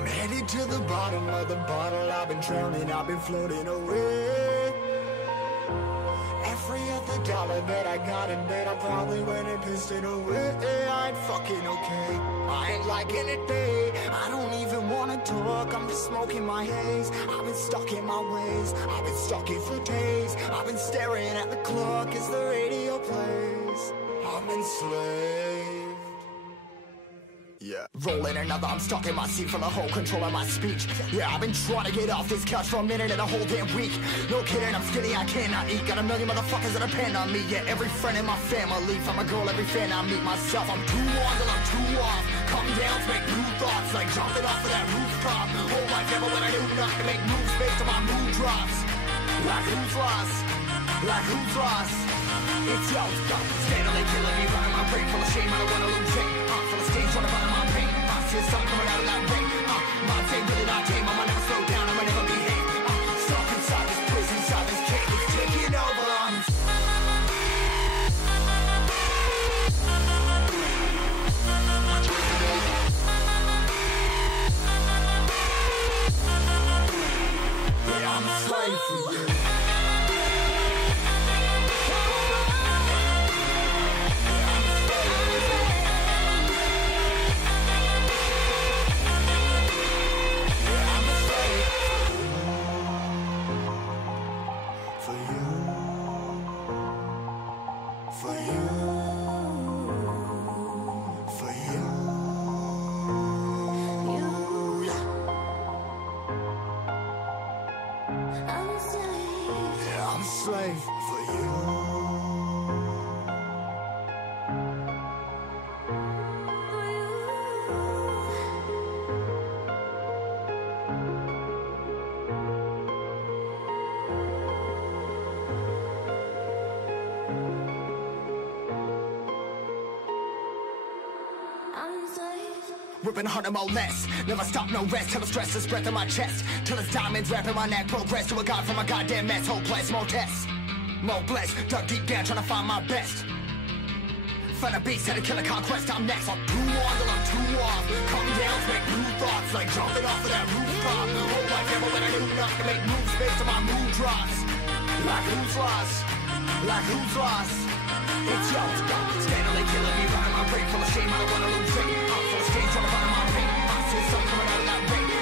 I'm headed to the bottom of the bottle. I've been drowning, I've been floating away. Every other dollar that I got in bed, I probably went and pissed it away. I ain't fucking okay, I ain't liking it, babe. I don't even wanna talk, I'm just smoking my haze. I've been stuck in my ways, I've been stuck here for days. I've been staring at the clock as the radio plays. I'm enslaved. Yeah. Rolling another, I'm stuck in my seat, full of whole control of my speech. Yeah, I've been trying to get off this couch for a minute and a whole damn week. No kidding, I'm skinny, I cannot eat. Got a million motherfuckers that depend on me. Yeah, every friend in my family, from a girl, every fan I meet myself. I'm too on till I'm too off. Come down to make new thoughts, like jumping off of that rooftop. Whole life never when I knew not to make moves based on my mood drops. Like who's lost? Like who's lost? It's yo, steadily killing me, running my brain full of shame. I don't wanna lose it. Full of stage, trying to find my pain. I see the sun coming out of that rain. My day really not tame. I'ma never slow down, I'ma never behave. Stuck inside this prison, inside this cage, it's taking over. Yeah, I'm a slave for you. I'm a slave for you. Ripping harder, more less. Never stop, no rest. Till the stress is breath in my chest. Till it's diamonds wrapping my neck. Progress to a god from a goddamn mess. Hopeless, more tests, more blessed. Dug deep down, trying to find my best. Find a beast, had to kill a conquest. I'm next. I'm too on till I'm too off. Come down to make new thoughts, like jumping off of that rooftop. Whole life never when I knew not to make moves based on my mood drops. Like who's lost? Like who's lost? It's yo, steadily killing me, running my brain full of shame. I don't wanna lose it. I'm full of stage, trying to find my pain. I see the sun coming out of that rain.